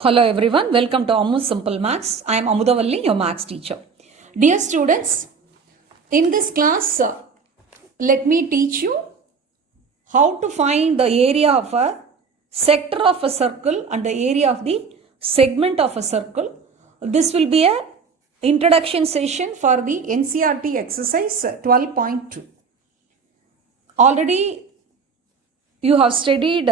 Hello everyone, welcome to Ammu Simple Maths. I am Amuthavalli, your maths teacher. Dear students, in this class, let me teach you how to find the area of a sector of a circle and the area of the segment of a circle. This will be a introduction session for the NCERT exercise 12.2. Already you have studied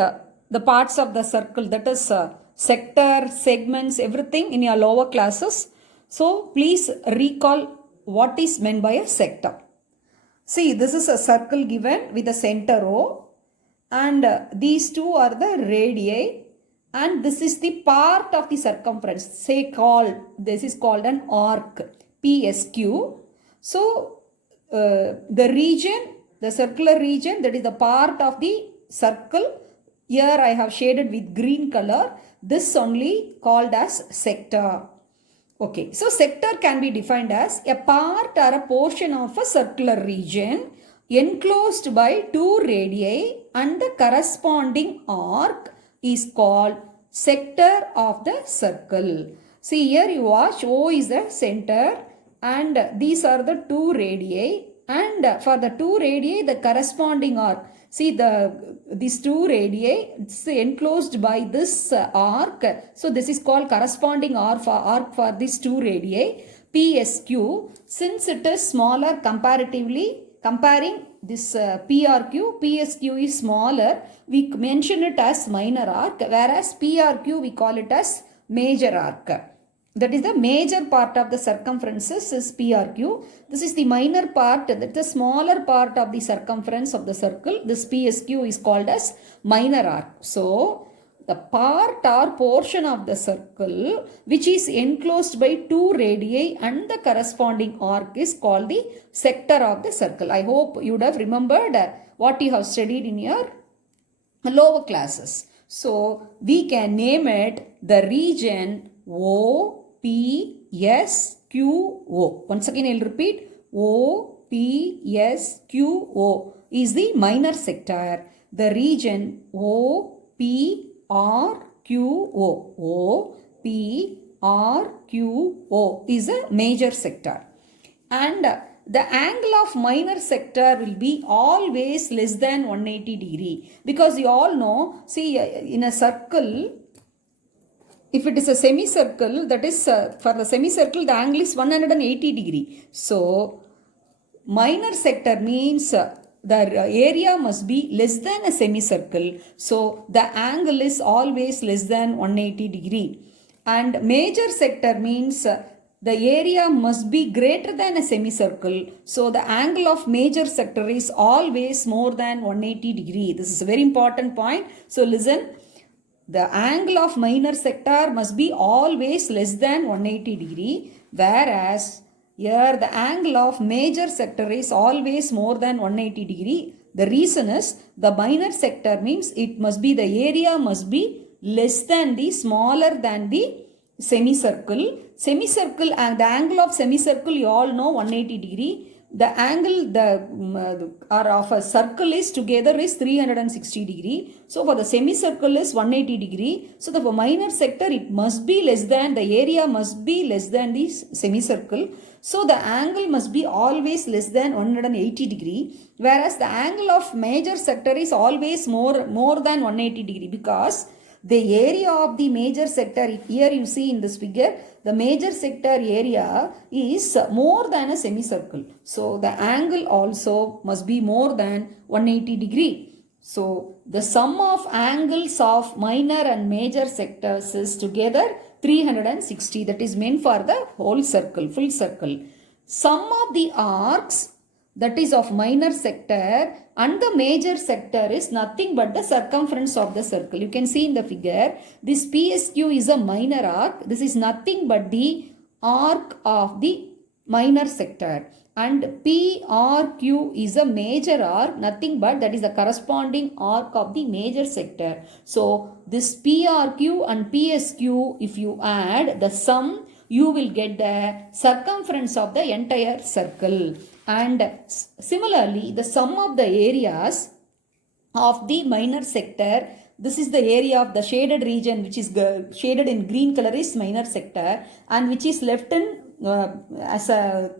the parts of the circle, that is sector, segments, everything in your lower classes. So please recall what is meant by a sector. See, this is a circle given with a center O, and these two are the radii, and this is the part of the circumference. This is called an arc, PSQ. So the region, the circular region, that is the part of the circle, here I have shaded with green color. This only called as sector. Okay, so sector can be defined as a part or a portion of a circular region enclosed by two radii and the corresponding arc is called sector of the circle. See, here you watch, O is the center and these are the two radii, and for the two radii the corresponding arc. See, these two radii, it's enclosed by this arc. So this is called corresponding arc for these two radii, PSQ. Since it is smaller comparatively, comparing this PRQ, PSQ is smaller, we mention it as minor arc, whereas PRQ we call it as major arc. That is the major part of the circumferences is PRQ. This is the minor part, that is the smaller part of the circumference of the circle. This PSQ is called as minor arc. So, the part or portion of the circle which is enclosed by two radii and the corresponding arc is called the sector of the circle. I hope you would have remembered what you have studied in your lower classes. So, we can name it the region O, P, S, Q, O. Once again, I will repeat. O, P, S, Q, O is the minor sector. The region O, P, R, Q, O. O, P, R, Q, O is a major sector. And the angle of minor sector will be always less than 180 degree. Because you all know, see, in a circle, if it is a semicircle, that is for the semicircle the angle is 180 degree. So minor sector means the area must be less than a semicircle. So the angle is always less than 180 degree. And major sector means the area must be greater than a semicircle. So the angle of major sector is always more than 180 degree. This is a very important point. So listen. The angle of minor sector must be always less than 180 degree, whereas here the angle of major sector is always more than 180 degree. The reason is the minor sector means it must be, the area must be less than the, smaller than the semicircle. Semicircle and the angle of semicircle you all know 180 degree. The angle of a circle is together is 360 degree. So for the semicircle is 180 degree. So for minor sector it must be less than, the area must be less than the semicircle. So the angle must be always less than 180 degree. Whereas the angle of major sector is always more than 180 degree, because the area of the major sector, here you see in this figure, the major sector area is more than a semicircle. So the angle also must be more than 180 degree. So the sum of angles of minor and major sectors is together 360. That is meant for the whole circle, full circle. Sum of the arcs, that is of minor sector and the major sector, is nothing but the circumference of the circle. You can see in the figure, this PSQ is a minor arc. This is nothing but the arc of the minor sector. And PRQ is a major arc, nothing but that is the corresponding arc of the major sector. So this PRQ and PSQ, if you add the sum, you will get the circumference of the entire circle. And similarly, the sum of the areas of the minor sector this is the area of the shaded region, which is shaded in green color is minor sector, and which is left in as a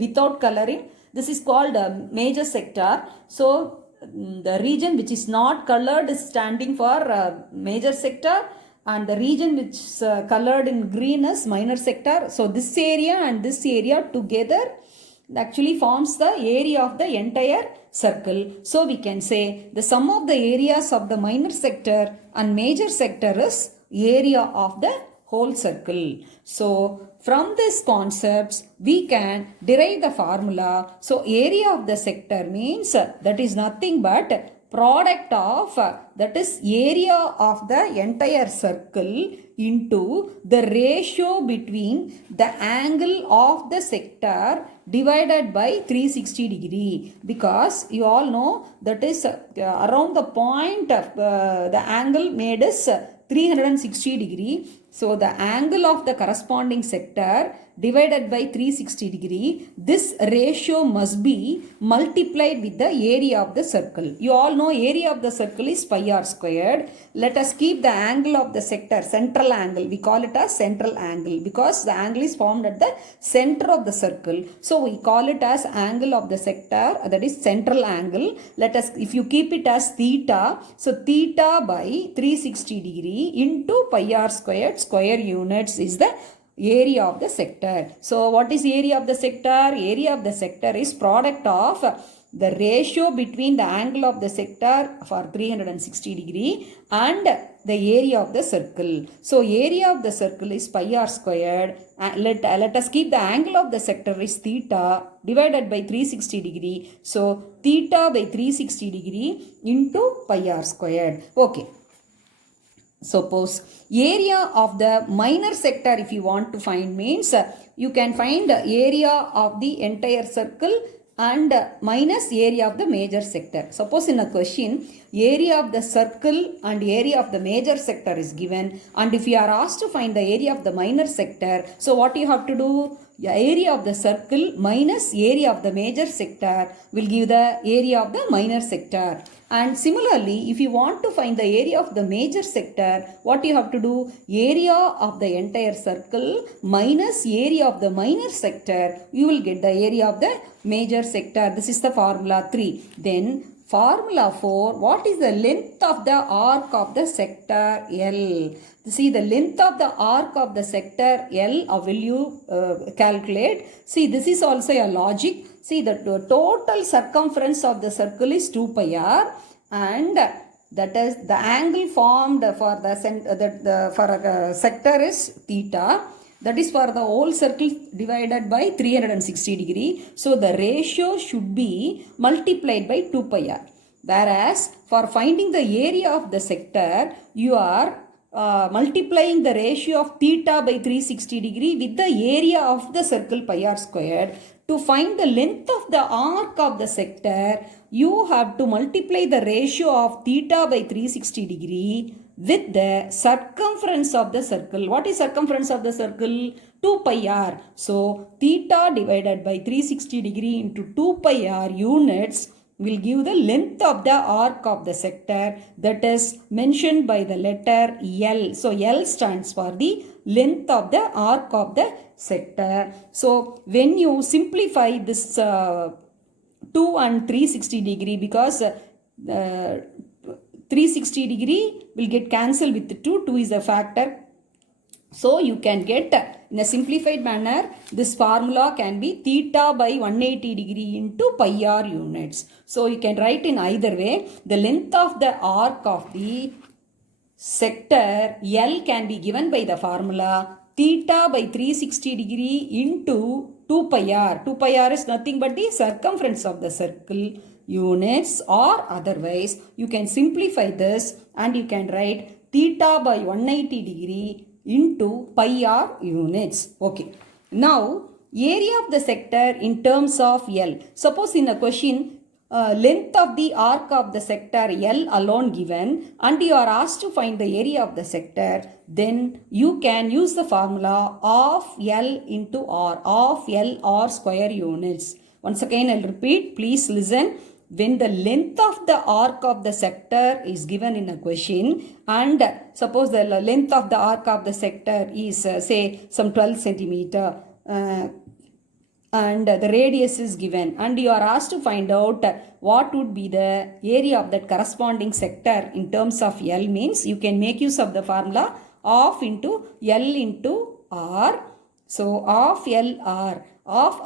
without coloring, this is called a major sector. So the region which is not colored is standing for major sector, and the region which is colored in green is minor sector. So this area and this area together actually forms the area of the entire circle. So we can say the sum of the areas of the minor sector and major sector is area of the whole circle. So from these concepts we can derive the formula. So area of the sector means that is nothing but product of that is area of the entire circle into the ratio between the angle of the sector divided by 360 degree, because you all know that is around the point of the angle made is 360 degree. So the angle of the corresponding sector divided by 360 degree, this ratio must be multiplied with the area of the circle. You all know area of the circle is pi r squared. Let us keep the angle of the sector, central angle. We call it as central angle because the angle is formed at the center of the circle. So we call it as angle of the sector, that is central angle. Let us, if you keep it as theta, so theta by 360 degree into pi r squared, square units is the area of the sector. So what is area of the sector? Area of the sector is product of the ratio between the angle of the sector for 360 degree and the area of the circle. So area of the circle is pi r squared. Let us keep the angle of the sector is theta divided by 360 degree. So theta by 360 degree into pi r squared. Okay. Suppose area of the minor sector if you want to find means you can find area of the entire circle and minus area of the major sector. Suppose in a question area of the circle and area of the major sector is given, and if you are asked to find the area of the minor sector, so what you have to do? The area of the circle minus area of the major sector will give the area of the minor sector. And similarly, if you want to find the area of the major sector, what you have to do? Area of the entire circle minus area of the minor sector, you will get the area of the major sector. This is the formula 3. Then formula 4, what is the length of the arc of the sector L? See, the length of the arc of the sector L, how will you calculate? See, this is also a logic. See, the total circumference of the circle is 2 pi r, and that is the angle formed for the sector is theta. That is for the whole circle divided by 360 degree. So the ratio should be multiplied by 2 pi r. Whereas for finding the area of the sector, you are multiplying the ratio of theta by 360 degree with the area of the circle pi r squared. To find the length of the arc of the sector, you have to multiply the ratio of theta by 360 degree with the circumference of the circle. What is circumference of the circle? 2 pi r. So theta divided by 360 degree into 2 pi r units will give the length of the arc of the sector, that is mentioned by the letter L. So L stands for the length of the arc of the sector. So when you simplify this 2 and 360 degree, because 360 degree will get cancelled with 2, 2 is a factor. So you can get in a simplified manner, this formula can be theta by 180 degree into pi r units. So you can write in either way. The length of the arc of the sector L can be given by the formula theta by 360 degree into 2 pi r. 2 pi r is nothing but the circumference of the circle units, or otherwise you can simplify this and you can write theta by 180 degree into pi r units. Okay. Now, area of the sector in terms of L. Suppose in a question, length of the arc of the sector L alone given, and you are asked to find the area of the sector, then you can use the formula of L into R, of L R square units. Once again, I'll repeat, please listen. when the length of the arc of the sector is given in a question, and suppose the length of the arc of the sector is say some 12 centimeter, and the radius is given, and you are asked to find out what would be the area of that corresponding sector in terms of L, means you can make use of the formula of into L into R. So of LR, of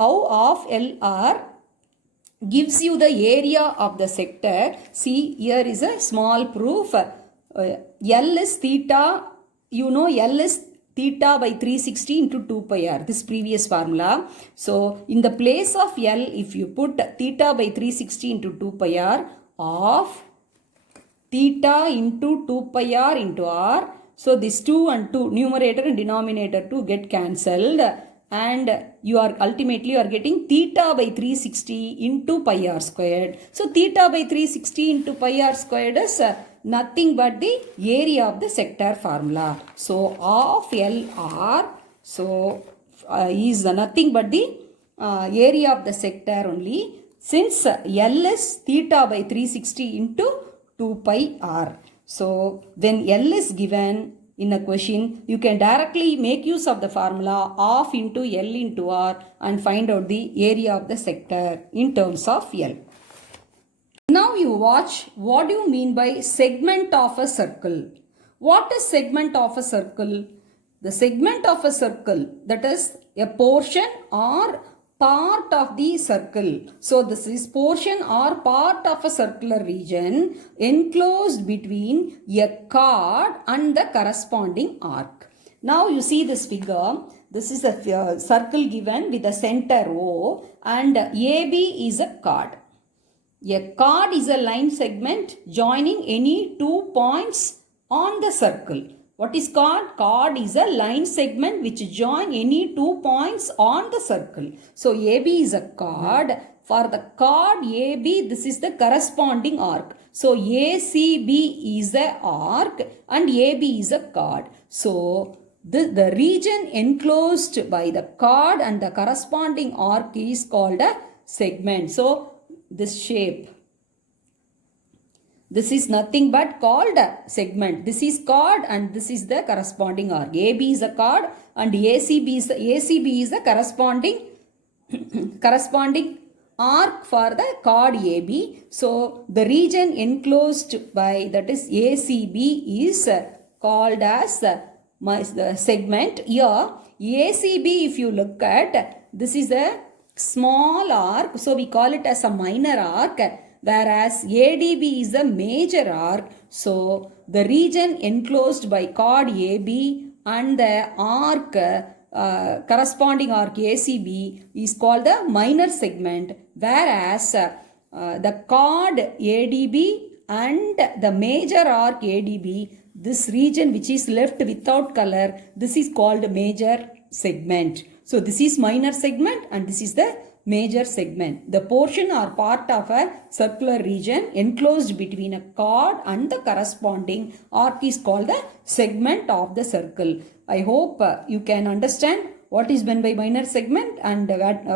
LR gives you the area of the sector. See, here is a small proof. L is theta, you know L is theta by 360 into 2 pi r, this previous formula. So in the place of L, if you put theta by 360 into 2 pi r of theta into 2 pi r into r, so this 2 and 2, numerator and denominator 2 get cancelled, and you are ultimately you are getting theta by 360 into pi r squared. So theta by 360 into pi r squared is nothing but the area of the sector formula. So of LR, so is nothing but the area of the sector only, since L is theta by 360 into 2 pi r. So when L is given in a question, you can directly make use of the formula of into L into R and find out the area of the sector in terms of L. Now you watch, what do you mean by segment of a circle? What is segment of a circle? The segment of a circle, that is a portion or part of the circle. So this is portion or part of a circular region enclosed between a chord and the corresponding arc. Now you see this figure. This is a circle given with a center O, and AB is a chord. A chord is a line segment joining any 2 points on the circle. What is chord? Chord is a line segment which join any 2 points on the circle. So AB is a chord. For the chord AB, this is the corresponding arc. So ACB is the arc and AB is a chord. So the region enclosed by the chord and the corresponding arc is called a segment. So this shape, this is nothing but called a segment. This is chord and this is the corresponding arc. AB is a chord and ACB is the corresponding arc for the chord AB. So the region enclosed by, that is ACB, is called as the segment. Here ACB, if you look at, this is a small arc, so we call it as a minor arc, whereas ADB is a major arc. So the region enclosed by chord AB and the arc corresponding arc ACB is called the minor segment, whereas the chord ADB and the major arc ADB, this region which is left without color, this is called major segment. So this is minor segment and this is the major segment. The portion or part of a circular region enclosed between a chord and the corresponding arc is called the segment of the circle. I hope you can understand what is meant by minor segment and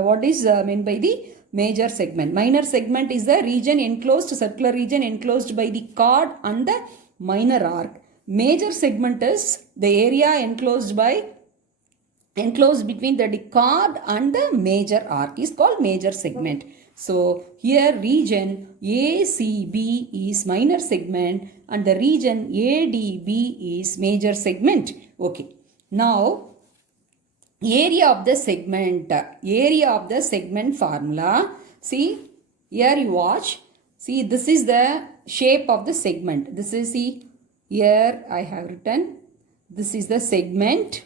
what is meant by the major segment. Minor segment is the region enclosed, circular region enclosed by the chord and the minor arc. Major segment is the area enclosed between the chord and the major arc is called major segment. So here region ACB is minor segment and the region ADB is major segment. Okay. Now area of the segment formula. See, here you watch. See, this is the shape of the segment. This is, see, here I have written, this is the segment.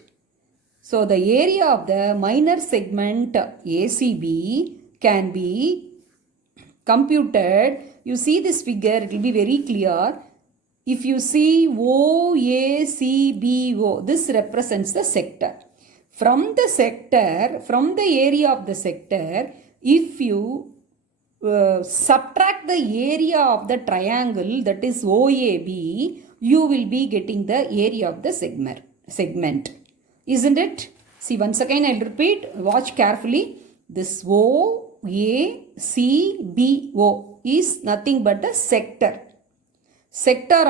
So the area of the minor segment ACB can be computed. You see this figure, it will be very clear. If you see OACBO, this represents the sector. From the area of the sector, if you subtract the area of the triangle, that is OAB, you will be getting the area of the segment. Isn't it? See, once again I'll repeat, watch carefully. This O, OACBO is nothing but the sector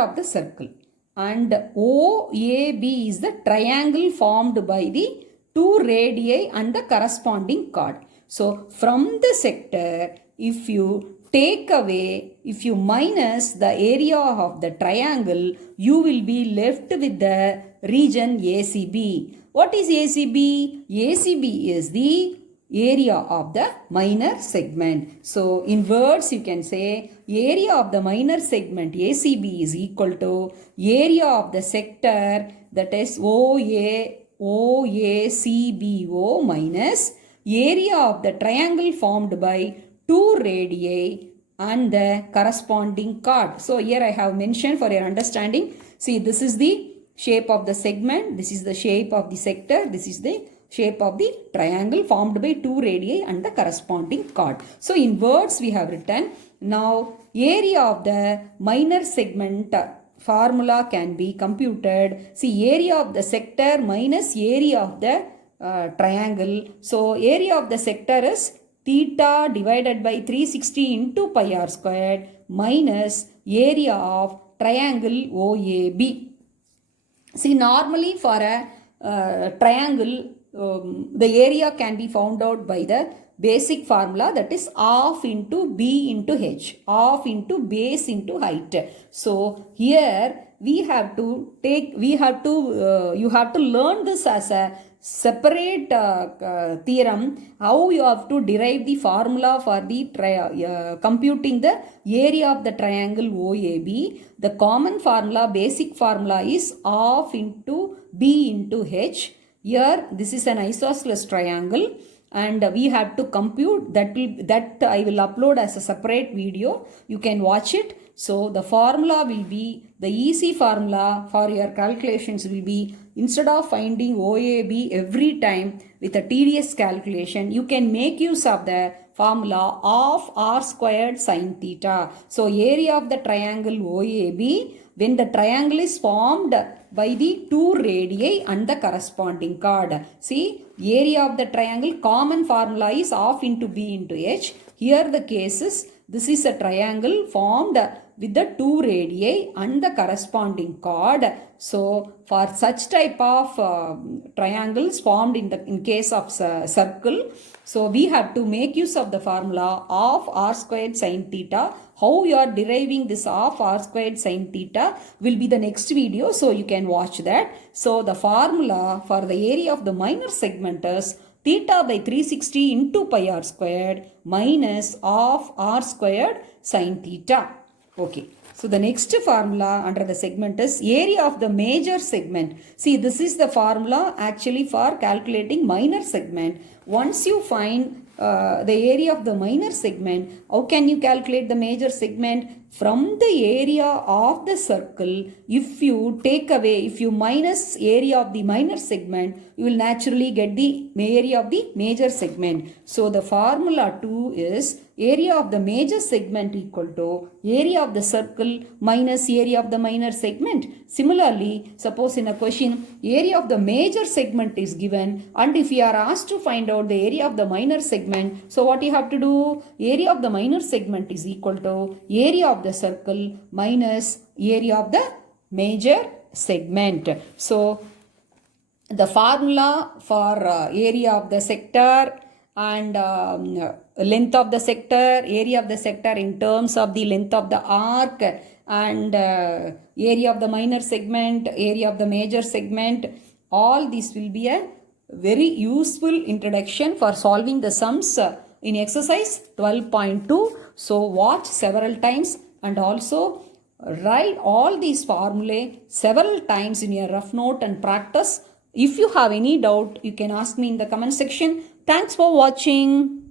of the circle, and OAB is the triangle formed by the two radii and the corresponding chord. So from the sector, if you minus the area of the triangle, you will be left with the region ACB. What is ACB? ACB is the area of the minor segment. So in words you can say area of the minor segment ACB is equal to area of the sector, that is OACBO minus area of the triangle formed by two radii and the corresponding chord. So here I have mentioned for your understanding. See, this is the shape of the segment, this is the shape of the sector, this is the shape of the triangle formed by two radii and the corresponding chord. So in words we have written. Now area of the minor segment formula can be computed. See, area of the sector minus area of the triangle. So area of the sector is theta divided by 360 into pi r squared minus area of triangle OAB. See, normally for a triangle, the area can be found out by the basic formula, that is half into b into h, half into base into height. So here you have to learn this as a separate theorem, how you have to derive the formula for the computing the area of the triangle OAB. The common formula, basic formula is half into b into h. Here this is an isosceles triangle and we have to compute that I will upload as a separate video. You can watch it. So the formula will be, the easy formula for your calculations will be, instead of finding OAB every time with a tedious calculation, you can make use of the formula of r squared sine theta. So area of the triangle OAB, when the triangle is formed by the two radii and the corresponding chord. See, area of the triangle, common formula is half into b into h. Here the case is, this is a triangle formed with the two radii and the corresponding chord. So for such type of triangles formed in case of circle, so we have to make use of the formula of r squared sine theta. How you are deriving this of r squared sine theta will be the next video, so you can watch that. So the formula for the area of the minor segment is theta by 360 into pi r squared minus of r squared sine theta. Okay. So the next formula under the segment is area of the major segment. See, this is the formula actually for calculating minor segment. Once you find the area of the minor segment, how can you calculate the major segment? From the area of the circle, if you minus area of the minor segment, you will naturally get the area of the major segment. So the formula 2 is area of the major segment equal to area of the circle minus area of the minor segment. Similarly, suppose in a question, area of the major segment is given, and if you are asked to find out the area of the minor segment, so what you have to do? Area of the minor segment is equal to area of the circle minus area of the major segment. So the formula for area of the sector and length of the sector, area of the sector in terms of the length of the arc, and area of the minor segment, area of the major segment, all this will be a very useful introduction for solving the sums in exercise 12.2. So watch several times and also write all these formulae several times in your rough note and practice. If you have any doubt, you can ask me in the comment section. Thanks for watching.